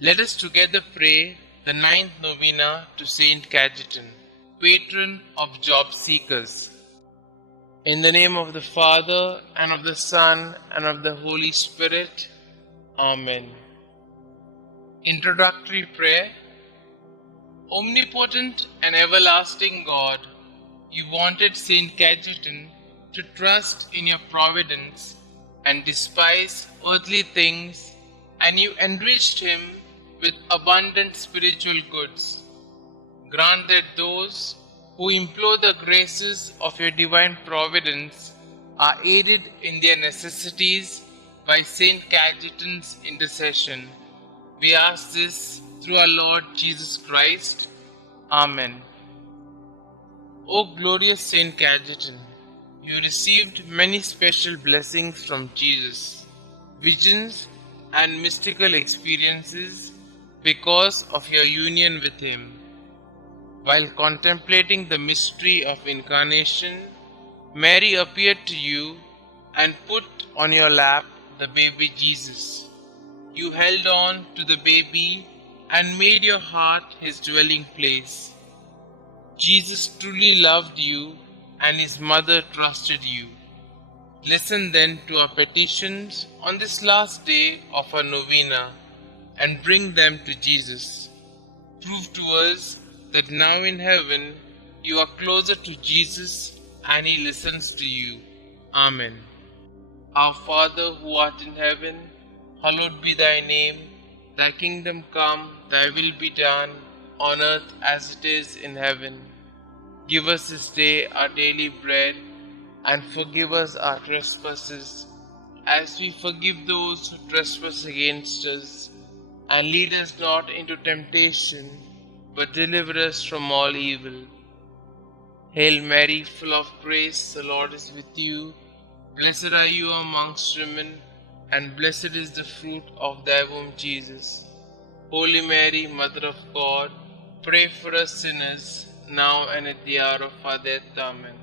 Let us together pray the ninth novena to Saint Cajetan, patron of job seekers. In the name of the Father, and of the Son, and of the Holy Spirit. Amen. Introductory prayer. Omnipotent and everlasting God, you wanted Saint Cajetan to trust in your providence and despise earthly things, and you enriched him with abundant spiritual goods. Grant that those who implore the graces of your divine providence are aided in their necessities by Saint Cajetan's intercession. We ask this through our Lord Jesus Christ. Amen. O glorious Saint Cajetan, you received many special blessings from Jesus, visions and mystical experiences because of your union with him. While contemplating the mystery of incarnation, Mary appeared to you and put on your lap the baby Jesus. You held on to the baby and made your heart his dwelling place. Jesus truly loved you, and his mother trusted you. Listen then to our petitions on this last day of our novena and bring them to Jesus. Prove to us that now in heaven you are closer to Jesus and he listens to you. Amen. Our Father who art in heaven, hallowed be thy name. Thy kingdom come, thy will be done, on earth as it is in heaven. Give us this day our daily bread, and forgive us our trespasses, as we forgive those who trespass against us. And lead us not into temptation, but deliver us from all evil. Hail Mary, full of grace, the Lord is with you. Blessed are you amongst women, and blessed is the fruit of thy womb, Jesus. Holy Mary, Mother of God, pray for us sinners, now and at the hour of our death. Amen.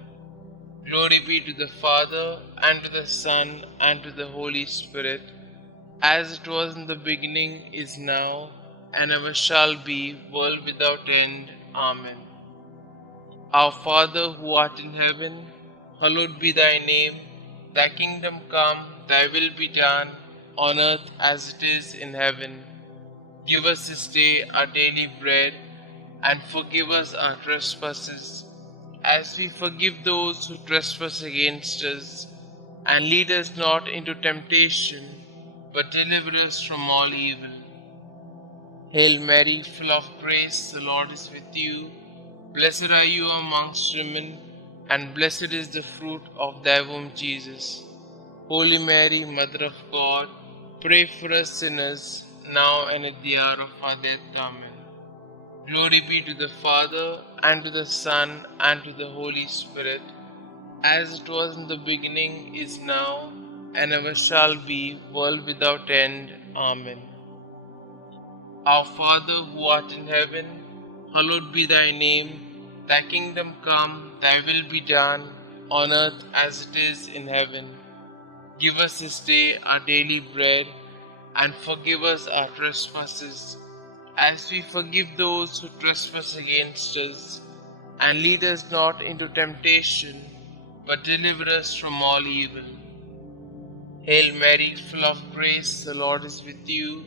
Glory be to the Father, and to the Son, and to the Holy Spirit, as it was in the beginning, is now, and ever shall be, world without end. Amen. Our Father who art in heaven, hallowed be thy name. Thy kingdom come, thy will be done, on earth as it is in heaven. Give us this day our daily bread, and forgive us our trespasses, as we forgive those who trespass against us. And lead us not into temptation, but deliver us from all evil. Hail Mary, full of grace, the Lord is with you. Blessed are you amongst women, and blessed is the fruit of thy womb, Jesus. Holy Mary, Mother of God, pray for us sinners, now and at the hour of our death. Amen. Glory be to the Father, and to the Son, and to the Holy Spirit, as it was in the beginning, is now, and ever shall be, world without end. Amen. Our Father who art in heaven, hallowed be thy name. Thy kingdom come, thy will be done, on earth as it is in heaven. Give us this day our daily bread, and forgive us our trespasses, as we forgive those who trespass against us. And lead us not into temptation, but deliver us from all evil. Hail Mary, full of grace, the Lord is with you.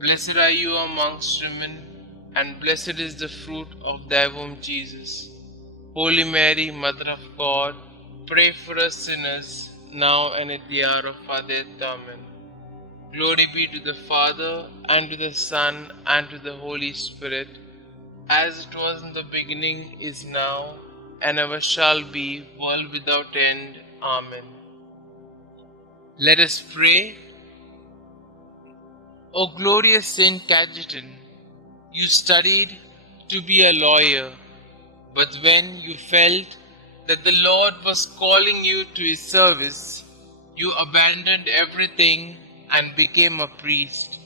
Blessed are you amongst women, and blessed is the fruit of thy womb, Jesus. Holy Mary, Mother of God, pray for us sinners, now and at the hour of our death. Amen. Glory be to the Father, and to the Son, and to the Holy Spirit, as it was in the beginning, is now, and ever shall be, world without end. Amen. Let us pray. O glorious Saint Cajetan, you studied to be a lawyer, but when you felt that the Lord was calling you to his service, you abandoned everything and became a priest.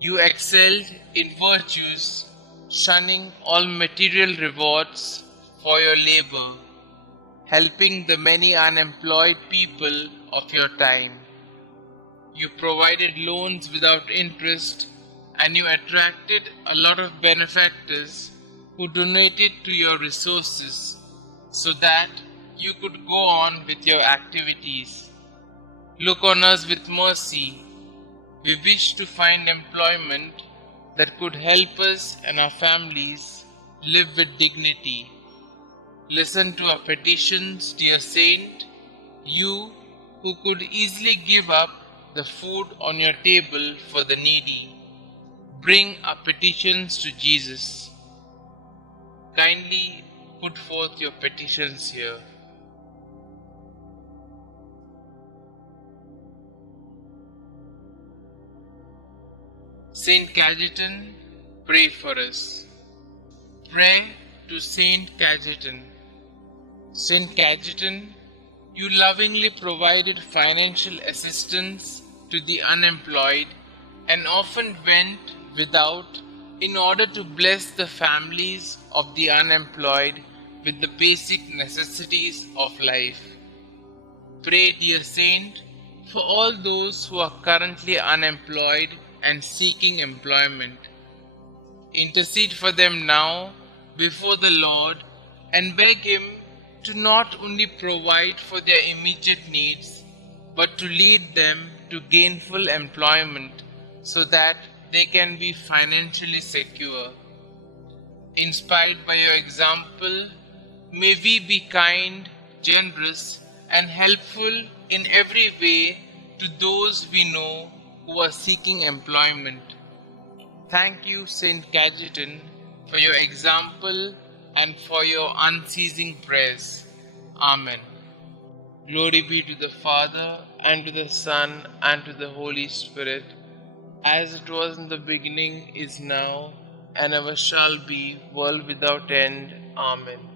You excelled in virtues, shunning all material rewards for your labor, helping the many unemployed people of your time. You provided loans without interest and you attracted a lot of benefactors who donated to your resources so that you could go on with your activities. Look on us with mercy. We wish to find employment that could help us and our families live with dignity. Listen to our petitions, dear Saint, you who could easily give up the food on your table for the needy. Bring our petitions to Jesus. Kindly put forth your petitions here. Saint Cajetan, pray for us. Pray to Saint Cajetan. Saint Cajetan, you lovingly provided financial assistance to the unemployed and often went without in order to bless the families of the unemployed with the basic necessities of life. Pray, dear Saint, for all those who are currently unemployed and seeking employment. Intercede for them now before the Lord and beg Him to not only provide for their immediate needs, but to lead them to gainful employment so that they can be financially secure. Inspired by your example, may we be kind, generous, and helpful in every way to those we know who are seeking employment. Thank you, Saint Cajetan, for your example and for your unceasing prayers. Amen. Glory be to the Father, and to the Son, and to the Holy Spirit, as it was in the beginning, is now, and ever shall be, world without end. Amen.